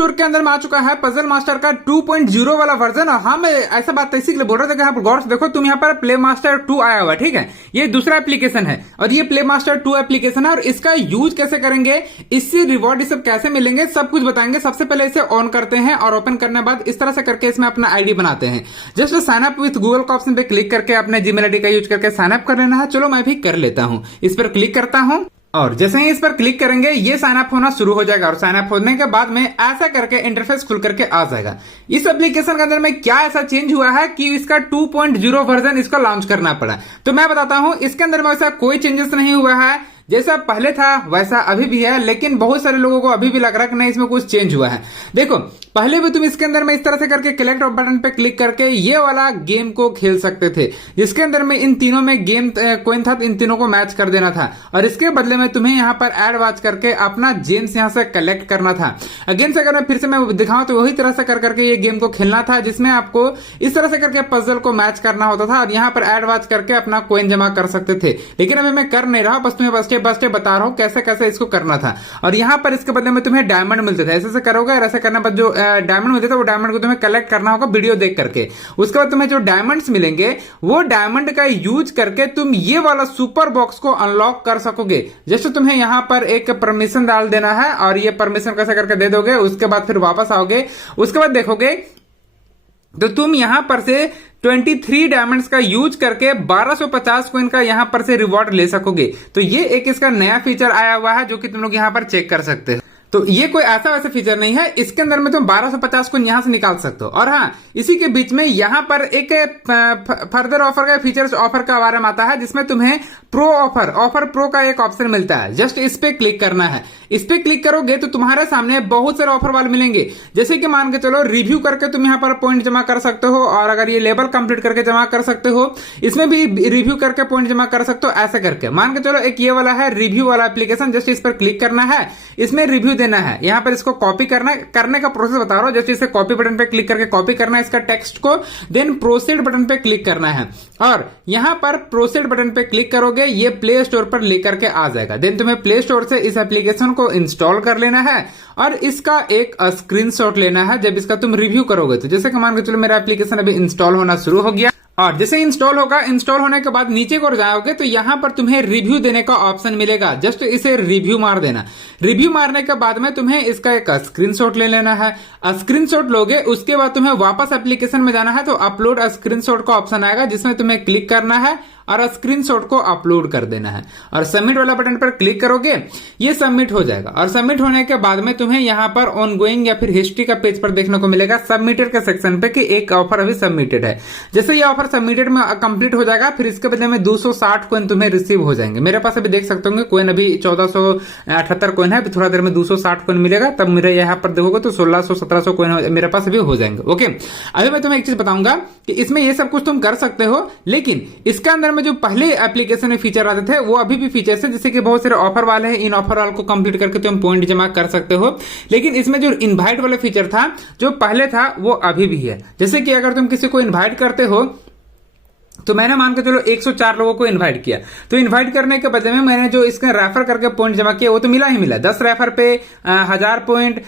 Store के अंदर में आ चुका है पजल मास्टर का 2.0 वाला वर्जन। और हाँ, मैं ऐसा बात इसी के लिए बोल रहा था कि यहाँ पर गौर से देखो तुम, यहाँ पर प्ले मास्टर 2 आया हुआ है, ठीक है। ये दूसरा एप्लीकेशन है और ये प्ले मास्टर 2 एप्लीकेशन है। और इसका यूज कैसे करेंगे, इससे रिवॉर्ड सब कैसे मिलेंगे, सब कुछ बताएंगे। सबसे पहले इसे ऑन करते हैं और ओपन करने के बाद इस तरह से करके इसमें अपना आईडी बनाते हैं। Just sign up with Google का ऑप्शन पे क्लिक करके अपने जीमेल आईडी का यूज करके साइन अप कर लेना है। चलो मैं भी कर लेता हूं, इस पर क्लिक करता हूं और जैसे ही इस पर क्लिक करेंगे ये साइन अप होना शुरू हो जाएगा। और साइन अप होने के बाद में ऐसा करके इंटरफेस खुल करके आ जाएगा। इस एप्लीकेशन के अंदर में क्या ऐसा चेंज हुआ है कि इसका 2.0 वर्जन इसका लॉन्च करना पड़ा, तो मैं बताता हूं। इसके अंदर में ऐसा कोई चेंजेस नहीं हुआ है, जैसा पहले था वैसा अभी भी है। लेकिन बहुत सारे लोगों को अभी भी लग रहा है कि नहीं इसमें कुछ चेंज हुआ है। देखो, पहले भी तुम इसके अंदर में इस तरह से करके कलेक्ट बटन पे क्लिक करके ये वाला गेम को खेल सकते थे, जिसके अंदर में इन तीनों में गेम कोइन था, तो इन तीनों को मैच कर देना था। और इसके बदले में तुम्हें यहाँ पर एड वाच करके अपना जेम्स यहाँ से कलेक्ट करना था। अगेन से अगर मैं फिर से मैं दिखाऊं तो वही तरह से कर करके ये गेम को खेलना था, जिसमें आपको इस तरह से करके पजल को मैच करना होता था और यहाँ पर एड वाच करके अपना कोइन जमा कर सकते थे। लेकिन अभी मैं कर नहीं रहा, बस तुम्हें बस स्टेप बता रहा हूं कैसे कैसे इसको करना था। और यहाँ पर इसके बदले में तुम्हें डायमंड मिलते थे। ऐसे करोगे और ऐसे करने पर जो डायमंड मिलते थे वो डायमंड को तुम्हें कलेक्ट करना होगा वीडियो देख करके। उसके बाद तुम्हें जो डायमंड्स मिलेंगे वो डायमंड का यूज करके तुम ये वाला सुपर बॉक्स को अनलॉक कर सकोगे। जैसे तुम्हें यहाँ पर एक परमिशन डाल देना है और ये परमिशन कैसे करके दे दोगे। उसके बाद फिर वापस आओगे, उसके बाद देखोगे तो तुम यहां पर से 23 डायमंड्स का यूज करके 1250 कोइन का यहां पर से रिवॉर्ड ले सकोगे। तो ये एक इसका नया फीचर आया हुआ है जो कि तुम लोग यहां पर चेक कर सकते हो। तो ये कोई ऐसा वैसा फीचर नहीं है, इसके अंदर में तुम 1250 कोइन यहां से निकाल सकते हो। और हाँ, इसी के बीच में यहां पर एक फर्दर ऑफर का फीचर्स ऑफर का बारे में आता है, जिसमें तुम्हें प्रो ऑफर प्रो का एक ऑप्शन मिलता है। जस्ट इस पे क्लिक करना है। इस पे क्लिक करोगे तो तुम्हारे सामने बहुत सारे ऑफर वाले मिलेंगे। जैसे कि मान के चलो रिव्यू करके तुम यहाँ पर पॉइंट जमा कर सकते हो, और अगर ये लेवल कंप्लीट करके जमा कर सकते हो, इसमें भी रिव्यू करके पॉइंट जमा कर सकते हो। ऐसे करके मान के चलो एक ये वाला है रिव्यू वाला एप्लीकेशन, जस्ट इस पर क्लिक करना है, इसमें रिव्यू देना है। यहाँ पर इसको कॉपी करने का प्रोसेस बता रहा हूं। जैसे इसे कॉपी बटन पे क्लिक करके कॉपी करना है इसका टेक्स्ट को, देन प्रोसीड बटन पे क्लिक करना है। और यहां पर प्रोसीड बटन पे क्लिक करोगे ये प्ले स्टोर पर लेकर के आ जाएगा। देन तुम्हें प्ले स्टोर से इस एप्लीकेशन को इंस्टॉल कर लेना है और इसका एक स्क्रीनशॉट लेना है जब इसका तुम रिव्यू करोगे। तो जैसे कि मान के चलो मेरा एप्लीकेशन अभी इंस्टॉल होना शुरू हो गया, और जैसे इंस्टॉल होगा, इंस्टॉल होने के बाद नीचे को जाओगे तो यहां पर तुम्हें रिव्यू देने का ऑप्शन मिलेगा। जस्ट इसे रिव्यू मार देना। रिव्यू मारने के बाद में तुम्हें इसका एक स्क्रीनशॉट ले लेना है। स्क्रीनशॉट लोगे, उसके बाद तुम्हें वापस एप्लीकेशन में जाना है तो अपलोड स्क्रीनशॉट का ऑप्शन आएगा, जिसमें तुम्हें क्लिक करना है और स्क्रीनशॉट को अपलोड कर देना है। और सबमिट वाला बटन पर क्लिक करोगे, ये सबमिट हो जाएगा। और सबमिट होने के बाद में तुम्हें यहां पर ऑनगोइंग या फिर हिस्ट्री का पेज पर देखने को मिलेगा सबमिटेड के सेक्शन पे कि एक ऑफर अभी सबमिटेड है। जैसे ये ऑफर सबमिटेड में कंप्लीट हो जाएगा, फिर इसके बदले में 260 कोइन तुम्हें रिसीव हो जाएंगे। मेरे पास अभी देख सकते होंगे कोइन अभी 1478 कोइन है, थोड़ा देर में 260 कोइन मिलेगा। तब मेरे यहाँ पर देखोगे तो 1600-1700 कोइन मेरे पास अभी हो जाएंगे। ओके, अभी मैं तुम्हें एक चीज बताऊंगा कि इसमें ये सब कुछ तुम कर सकते हो, लेकिन इसके अंदर में जो पहले एप्लीकेशन में फीचर आते थे वो अभी भी फीचर्स है। जैसे कि बहुत सारे ऑफर वाले हैं, इन ऑफर वाले को कंप्लीट करके तुम पॉइंट जमा कर सकते हो। लेकिन इसमें जो इनवाइट वाला फीचर था जो पहले था वो अभी भी है। जैसे कि अगर तुम किसी को इनवाइट करते हो तो मैंने मान के चलो 104 लोगों को इनवाइट किया, तो इनवाइट करने के बदले में मैंने जो इसके रेफर करके पॉइंट जमा किया वो तो मिला ही मिला। 10 रेफर पे 1000 पॉइंट,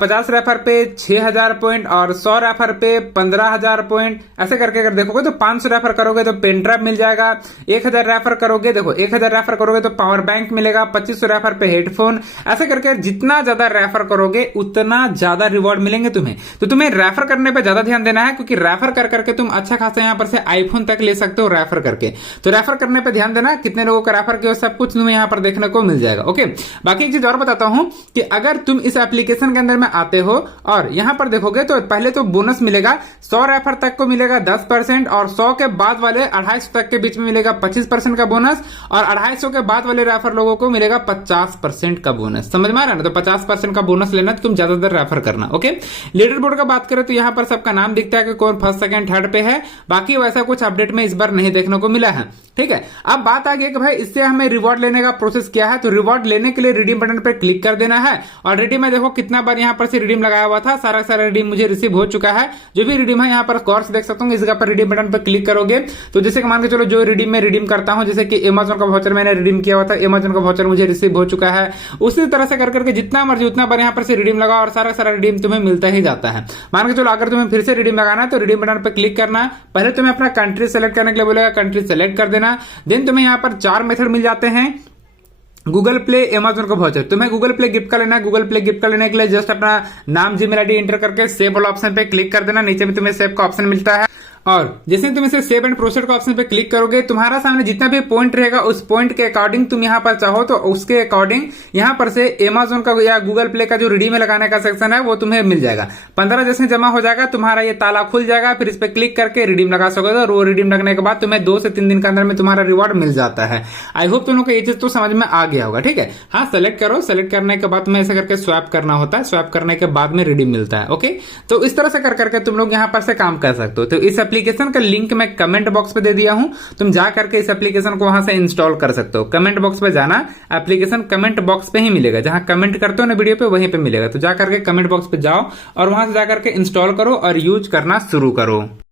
50 रेफर पे 6000 पॉइंट और 100 रेफर पे 15000 पॉइंट। ऐसे करके अगर देखोगे तो 500 रेफर करोगे तो पेन ड्राइव मिल जाएगा। 1000 रेफर करोगे, देखो 1000 रेफर करोगे तो पावर बैंक मिलेगा। 2500 रेफर पे हेडफोन। ऐसे करके जितना ज्यादा रेफर करोगे उतना ज्यादा रिवॉर्ड मिलेंगे तुम्हें। तो तुम्हें रेफर करने पर ज्यादा ध्यान देना है, क्योंकि रेफर कर करके तुम अच्छा खासा यहाँ पर से आईफोन तक ले सकते हो रेफर करके। तो रेफर करने पे ध्यान देना, कितने लोगों का रेफर किया सब कुछ तुम्हें यहां पर देखने को मिल जाएगा। ओके, बाकी एक चीज और बताता हूं कि अगर तुम इस एप्लीकेशन के अंदर में आते हो और यहां पर देखोगे तो पहले तो बोनस मिलेगा 100 रेफर तक को मिलेगा 10%, और 100 के बाद वाले 250 तक के बीच में मिलेगा 25% का बोनस, और 250 के बाद वाले रेफर लोगों को मिलेगा 50% का बोनस। समझ में आ रहा है ना? तो 50% का बोनस लेना तो तुम ज्यादातर रेफर करना। ओके, लीडर बोर्ड का बात करें तो यहां पर सबका नाम दिखता है कि कौन फर्स्ट सेकंड थर्ड पे है। बाकी वैसा कुछ अपडेट में इस बार नहीं देखने को मिला है। ठीक है। अब बात आ गई कि भाई इससे हमें रिवॉर्ड लेने का प्रोसेस क्या है। तो रिवॉर्ड लेने के लिए रिडीम बटन पर क्लिक कर देना है। ऑलरेडी मैं देखो कितना बार यहाँ पर से रिडीम लगाया हुआ था, सारा सारा रिडीम मुझे रिसीव हो चुका है। जो भी रिडीम है यहाँ पर कोर्स देख सकता हूँ, इस जगह पर रिडीम बटन पर क्लिक करोगे तो जैसे कि मान के चलो जो रिडीम में रिडीम करता हूँ, जैसे कि अमेजन का वाउचर मैंने रिडीम किया हुआ था, अमेजन का वाउचर मुझे रिसीव हो चुका है। उसी तरह से कर करके जितना मर्जी उतना बार यहाँ पर से रिडीम लगाओ और सारा सारा रिडीम तुम्हें मिलता ही जाता है। मान के चलो अगर तुम्हें फिर से रिडीम लगाना है तो रिडीम बटन पर क्लिक करना। पहले तुम्हें अपना कंट्री सेलेक्ट करने के लिए बोलेगा, कंट्री सेलेक्ट कर देना। देन तुम्हें यहाँ पर 4 मेथड मिल जाते हैं। गूगल प्ले, अमेजन का वाउचर। तुम्हें गूगल प्ले गिफ्ट का लेना है। गूगल प्ले गिफ्ट का लेने के लिए जस्ट अपना नाम, जीमेल आईडी एंटर करके सेव वाला ऑप्शन पे क्लिक कर देना। नीचे में तुम्हें सेव का ऑप्शन मिलता है और जैसे तुम इसे सेव एंड प्रोसीड का ऑप्शन पे क्लिक करोगे, तुम्हारा सामने जितना भी पॉइंट रहेगा उस पॉइंट के अकॉर्डिंग तुम यहाँ पर चाहो तो उसके अकॉर्डिंग यहाँ पर से अमेजन का या गूगल प्ले का जो रिडीम लगाने का सेक्शन है वो तुम्हें मिल जाएगा। 15 जैसे जमा हो जाएगा तुम्हारा ये ताला खुल जाएगा, फिर इस पे क्लिक करके रिडीम लगा सकोगे और वो रिडीम लगने के बाद तुम्हें 2 से 3 दिन के अंदर में तुम्हारा रिवॉर्ड मिल जाता है। आई होप तुम लोग को ये चीज तो समझ में आ गया होगा। ठीक है, हाँ सेलेक्ट करो। सेलेक्ट करने के बाद तुम्हें ऐसे करके स्वैप करना होता है। स्वैप करने के बाद में रिडीम मिलता है। ओके, तो इस तरह से कर करके तुम लोग यहाँ पर से काम कर सकते हो। तो इस एप्लीकेशन का लिंक मैं कमेंट बॉक्स पे दे दिया हूं, तुम जा करके इस एप्लीकेशन को वहां से इंस्टॉल कर सकते हो। कमेंट बॉक्स पे जाना, एप्लीकेशन कमेंट बॉक्स पे ही मिलेगा, जहां कमेंट करते हो ना वीडियो पे वहीं पे मिलेगा। तो जा करके कमेंट बॉक्स पे जाओ और वहां से जा करके इंस्टॉल करो और यूज करना शुरू करो।